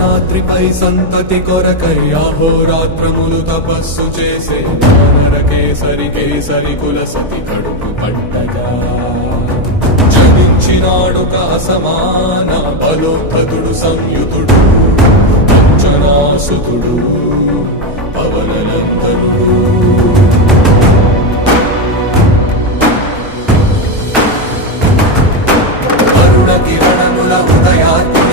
అంజనాద్రిపై సంతతి కొరకై అహోరాత్రములు తపస్సు చేసే వానర కేసరి కేసరి కుల సతి కడుపు పట్టగా జనించినాడొక అసమాన బలోద్ధతుడు సంయుతుడు అంజనాసుతుడు పవననందనుడు. కిరణముల ఉదయాత్మ